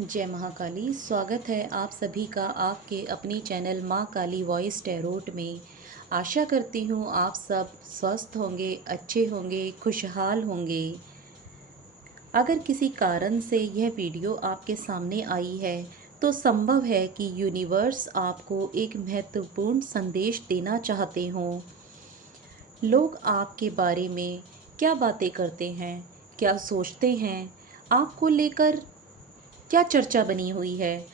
जय महाकाली। स्वागत है आप सभी का आपके अपनी चैनल माँ काली वॉइस टैरोट में। आशा करती हूँ आप सब स्वस्थ होंगे, अच्छे होंगे, खुशहाल होंगे। अगर किसी कारण से यह वीडियो आपके सामने आई है तो संभव है कि यूनिवर्स आपको एक महत्वपूर्ण संदेश देना चाहते हों। लोग आपके बारे में क्या बातें करते हैं, क्या सोचते हैं, आपको लेकर क्या चर्चा बनी हुई है।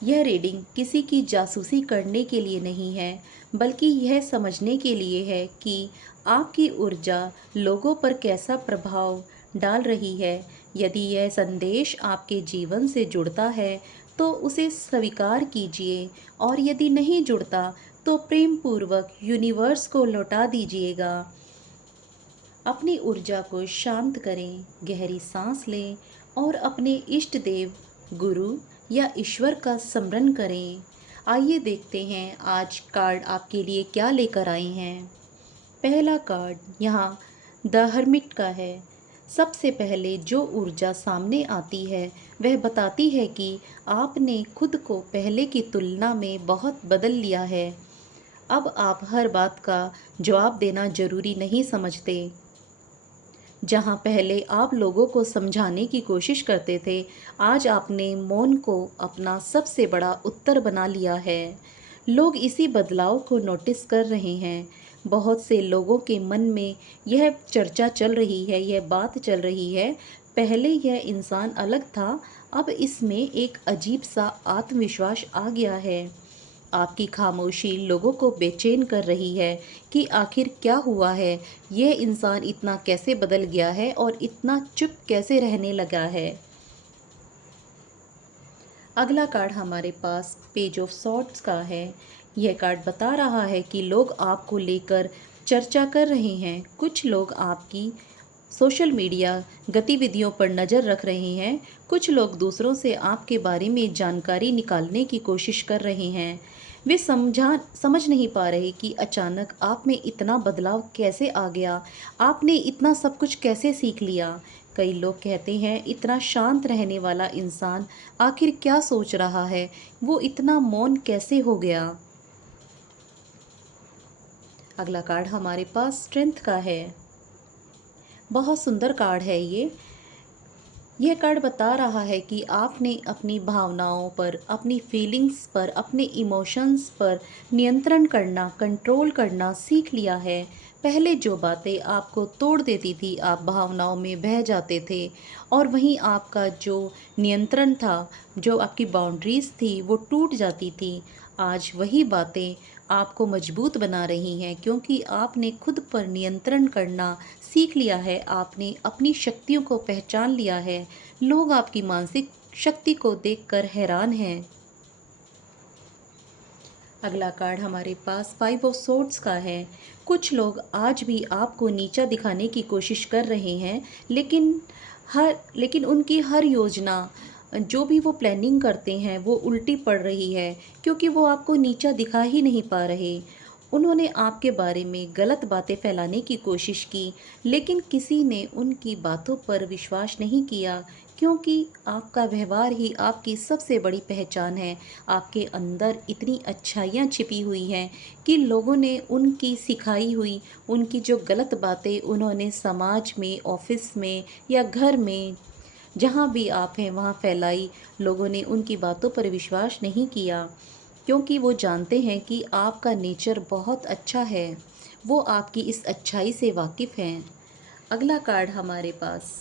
यह रीडिंग किसी की जासूसी करने के लिए नहीं है, बल्कि यह समझने के लिए है कि आपकी ऊर्जा लोगों पर कैसा प्रभाव डाल रही है। यदि यह संदेश आपके जीवन से जुड़ता है तो उसे स्वीकार कीजिए, और यदि नहीं जुड़ता तो प्रेम पूर्वक यूनिवर्स को लौटा दीजिएगा। अपनी ऊर्जा को शांत करें, गहरी सांस लें और अपने इष्ट देव, गुरु या ईश्वर का स्मरण करें। आइए देखते हैं आज कार्ड आपके लिए क्या लेकर आए हैं। पहला कार्ड यहाँ द हर्मिट का है। सबसे पहले जो ऊर्जा सामने आती है वह बताती है कि आपने खुद को पहले की तुलना में बहुत बदल लिया है। अब आप हर बात का जवाब देना जरूरी नहीं समझते। जहां पहले आप लोगों को समझाने की कोशिश करते थे, आज आपने मौन को अपना सबसे बड़ा उत्तर बना लिया है। लोग इसी बदलाव को नोटिस कर रहे हैं। बहुत से लोगों के मन में यह चर्चा चल रही है, यह बात चल रही है, पहले यह इंसान अलग था, अब इसमें एक अजीब सा आत्मविश्वास आ गया है। आपकी खामोशी लोगों को बेचैन कर रही है कि आखिर क्या हुआ है, ये इंसान इतना कैसे बदल गया है और इतना चुप कैसे रहने लगा है। अगला कार्ड हमारे पास पेज ऑफ सॉर्ड्स का है। यह कार्ड बता रहा है कि लोग आपको लेकर चर्चा कर रहे हैं। कुछ लोग आपकी सोशल मीडिया गतिविधियों पर नज़र रख रहे हैं। कुछ लोग दूसरों से आपके बारे में जानकारी निकालने की कोशिश कर रहे हैं। वे समझ नहीं पा रहे कि अचानक आप में इतना बदलाव कैसे आ गया, आपने इतना सब कुछ कैसे सीख लिया। कई लोग कहते हैं इतना शांत रहने वाला इंसान आखिर क्या सोच रहा है, वो इतना मौन कैसे हो गया। अगला कार्ड हमारे पास स्ट्रेंथ का है। बहुत सुंदर कार्ड है ये। यह कार्ड बता रहा है कि आपने अपनी भावनाओं पर, अपनी फीलिंग्स पर, अपने इमोशंस पर नियंत्रण करना, कंट्रोल करना सीख लिया है। पहले जो बातें आपको तोड़ देती थी, आप भावनाओं में बह जाते थे, और वहीं आपका जो नियंत्रण था, जो आपकी बाउंड्रीज थी, वो टूट जाती थी। आज वही बातें आपको मजबूत बना रही हैं, क्योंकि आपने खुद पर नियंत्रण करना सीख लिया है, आपने अपनी शक्तियों को पहचान लिया है। लोग आपकी मानसिक शक्ति को देखकर हैरान हैं। अगला कार्ड हमारे पास फाइव ऑफ सोर्ड्स का है। कुछ लोग आज भी आपको नीचा दिखाने की कोशिश कर रहे हैं, लेकिन उनकी हर योजना, जो भी वो प्लानिंग करते हैं, वो उल्टी पड़ रही है, क्योंकि वो आपको नीचा दिखा ही नहीं पा रहे। उन्होंने आपके बारे में गलत बातें फैलाने की कोशिश की, लेकिन किसी ने उनकी बातों पर विश्वास नहीं किया, क्योंकि आपका व्यवहार ही आपकी सबसे बड़ी पहचान है। आपके अंदर इतनी अच्छाइयाँ छिपी हुई हैं कि लोगों ने उनकी सिखाई हुई, उनकी जो गलत बातें उन्होंने समाज में, ऑफिस में या घर में, जहाँ भी आप हैं वहाँ फैलाई, लोगों ने उनकी बातों पर विश्वास नहीं किया, क्योंकि वो जानते हैं कि आपका नेचर बहुत अच्छा है। वो आपकी इस अच्छाई से वाकिफ़ हैं। अगला कार्ड हमारे पास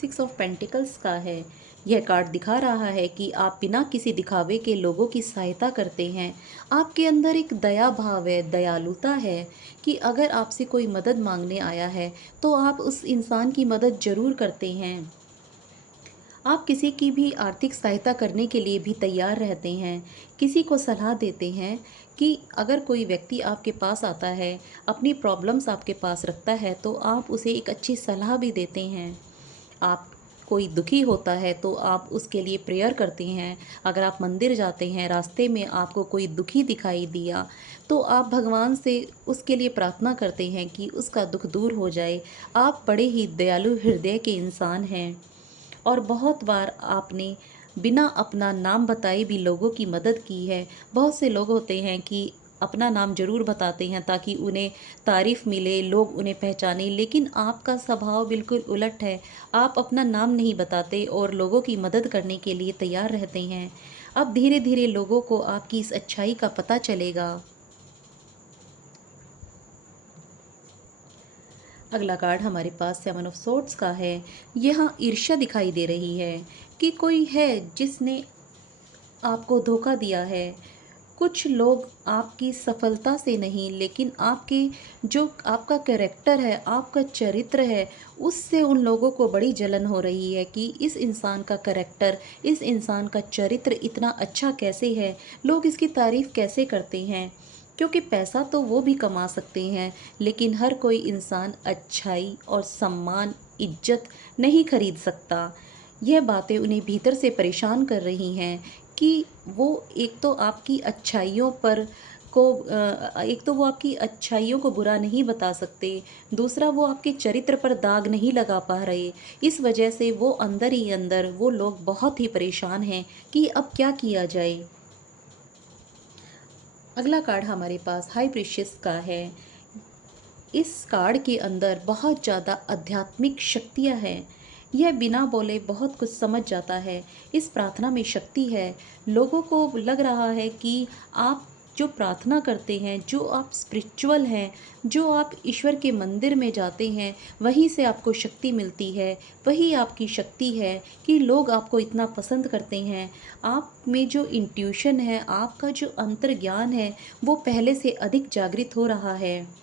सिक्स ऑफ पेंटिकल्स का है। यह कार्ड दिखा रहा है कि आप बिना किसी दिखावे के लोगों की सहायता करते हैं। आपके अंदर एक दया भाव है, दयालुता है, कि अगर आपसे कोई मदद मांगने आया है तो आप उस इंसान की मदद ज़रूर करते हैं। आप किसी की भी आर्थिक सहायता करने के लिए भी तैयार रहते हैं। किसी को सलाह देते हैं कि अगर कोई व्यक्ति आपके पास आता है, अपनी प्रॉब्लम्स आपके पास रखता है, तो आप उसे एक अच्छी सलाह भी देते हैं। आप कोई दुखी होता है तो आप उसके लिए प्रेयर करते हैं। अगर आप मंदिर जाते हैं, रास्ते में आपको कोई दुखी दिखाई दिया, तो आप भगवान से उसके लिए प्रार्थना करते हैं कि उसका दुख दूर हो जाए। आप बड़े ही दयालु हृदय के इंसान हैं, और बहुत बार आपने बिना अपना नाम बताए भी लोगों की मदद की है। बहुत से लोग होते हैं कि अपना नाम ज़रूर बताते हैं ताकि उन्हें तारीफ़ मिले, लोग उन्हें पहचानें, लेकिन आपका स्वभाव बिल्कुल उलट है। आप अपना नाम नहीं बताते और लोगों की मदद करने के लिए तैयार रहते हैं। अब धीरे धीरे लोगों को आपकी इस अच्छाई का पता चलेगा। अगला कार्ड हमारे पास 7 ऑफ सोर्ड्स का है। यहाँ ईर्ष्या दिखाई दे रही है कि कोई है जिसने आपको धोखा दिया है। कुछ लोग आपकी सफलता से नहीं, लेकिन आपके जो आपका कैरेक्टर है, आपका चरित्र है, उससे उन लोगों को बड़ी जलन हो रही है कि इस इंसान का कैरेक्टर, इस इंसान का चरित्र इतना अच्छा कैसे है, लोग इसकी तारीफ़ कैसे करते हैं। क्योंकि पैसा तो वो भी कमा सकते हैं, लेकिन हर कोई इंसान अच्छाई और सम्मान, इज्जत नहीं खरीद सकता। यह बातें उन्हें भीतर से परेशान कर रही हैं कि वो एक तो आपकी अच्छाइयों पर को एक तो वो आपकी अच्छाइयों को बुरा नहीं बता सकते, दूसरा वो आपके चरित्र पर दाग नहीं लगा पा रहे। इस वजह से वो अंदर ही अंदर वो लोग बहुत ही परेशान हैं कि अब क्या किया जाए। अगला कार्ड हमारे पास हाई प्रीशियस का है। इस कार्ड के अंदर बहुत ज़्यादा आध्यात्मिक शक्तियाँ हैं। यह बिना बोले बहुत कुछ समझ जाता है। इस प्रार्थना में शक्ति है। लोगों को लग रहा है कि आप जो प्रार्थना करते हैं, जो आप स्पिरिचुअल हैं, जो आप ईश्वर के मंदिर में जाते हैं, वहीं से आपको शक्ति मिलती है। वही आपकी शक्ति है कि लोग आपको इतना पसंद करते हैं। आप में जो इंट्यूशन है, आपका जो अंतर्ज्ञान है, वो पहले से अधिक जागृत हो रहा है।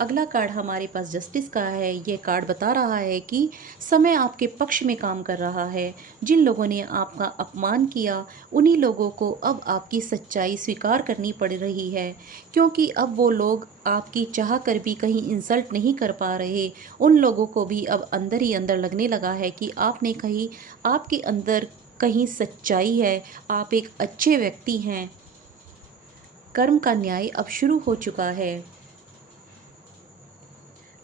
अगला कार्ड हमारे पास जस्टिस का है। ये कार्ड बता रहा है कि समय आपके पक्ष में काम कर रहा है। जिन लोगों ने आपका अपमान किया, उन्हीं लोगों को अब आपकी सच्चाई स्वीकार करनी पड़ रही है, क्योंकि अब वो लोग आपकी चाह कर भी कहीं इंसल्ट नहीं कर पा रहे। उन लोगों को भी अब अंदर ही अंदर लगने लगा है कि आपने कहीं, आपके अंदर कहीं सच्चाई है, आप एक अच्छे व्यक्ति हैं। कर्म का न्याय अब शुरू हो चुका है।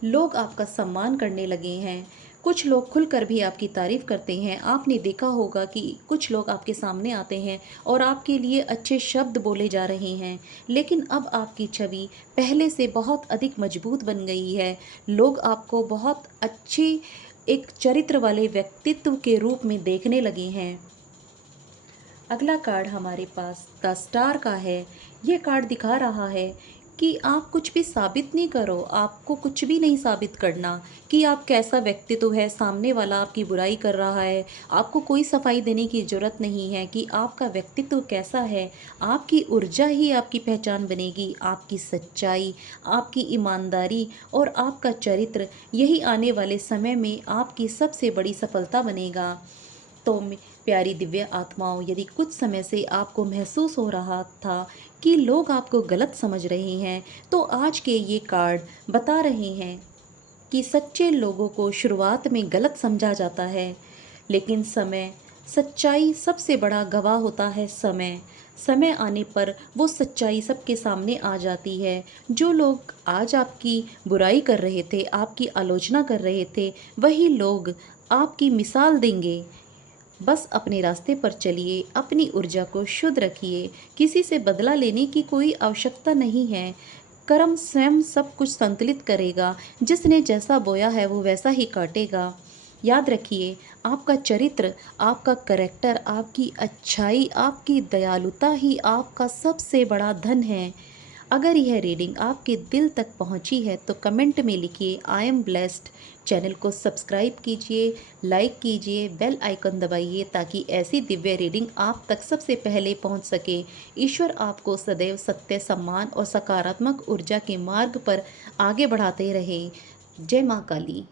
लोग आपका सम्मान करने लगे हैं। कुछ लोग खुलकर भी आपकी तारीफ़ करते हैं। आपने देखा होगा कि कुछ लोग आपके सामने आते हैं और आपके लिए अच्छे शब्द बोले जा रहे हैं, लेकिन अब आपकी छवि पहले से बहुत अधिक मजबूत बन गई है। लोग आपको बहुत अच्छे एक चरित्र वाले व्यक्तित्व के रूप में देखने लगे हैं। अगला कार्ड हमारे पास द स्टार का है। ये कार्ड दिखा रहा है कि आप कुछ भी साबित नहीं करो, आपको कुछ भी नहीं साबित करना कि आप कैसा व्यक्तित्व है। सामने वाला आपकी बुराई कर रहा है, आपको कोई सफाई देने की ज़रूरत नहीं है कि आपका व्यक्तित्व कैसा है। आपकी ऊर्जा ही आपकी पहचान बनेगी, आपकी सच्चाई, आपकी ईमानदारी और आपका चरित्र, यही आने वाले समय में आपकी सबसे बड़ी सफलता बनेगा। तो प्यारी दिव्य आत्माओं, यदि कुछ समय से आपको महसूस हो रहा था कि लोग आपको गलत समझ रहे हैं, तो आज के ये कार्ड बता रहे हैं कि सच्चे लोगों को शुरुआत में गलत समझा जाता है, लेकिन समय, सच्चाई सबसे बड़ा गवाह होता है। समय समय आने पर वो सच्चाई सबके सामने आ जाती है। जो लोग आज आपकी बुराई कर रहे थे, आपकी आलोचना कर रहे थे, वही लोग आपकी मिसाल देंगे। बस अपने रास्ते पर चलिए, अपनी ऊर्जा को शुद्ध रखिए। किसी से बदला लेने की कोई आवश्यकता नहीं है। कर्म स्वयं सब कुछ संतुलित करेगा। जिसने जैसा बोया है वो वैसा ही काटेगा। याद रखिए, आपका चरित्र, आपका करैक्टर, आपकी अच्छाई, आपकी दयालुता ही आपका सबसे बड़ा धन है। अगर यह रीडिंग आपके दिल तक पहुंची है तो कमेंट में लिखिए आई एम ब्लेस्ड। चैनल को सब्सक्राइब कीजिए, लाइक कीजिए, बेल आइकन दबाइए ताकि ऐसी दिव्य रीडिंग आप तक सबसे पहले पहुंच सके। ईश्वर आपको सदैव सत्य, सम्मान और सकारात्मक ऊर्जा के मार्ग पर आगे बढ़ाते रहे। जय माँ काली।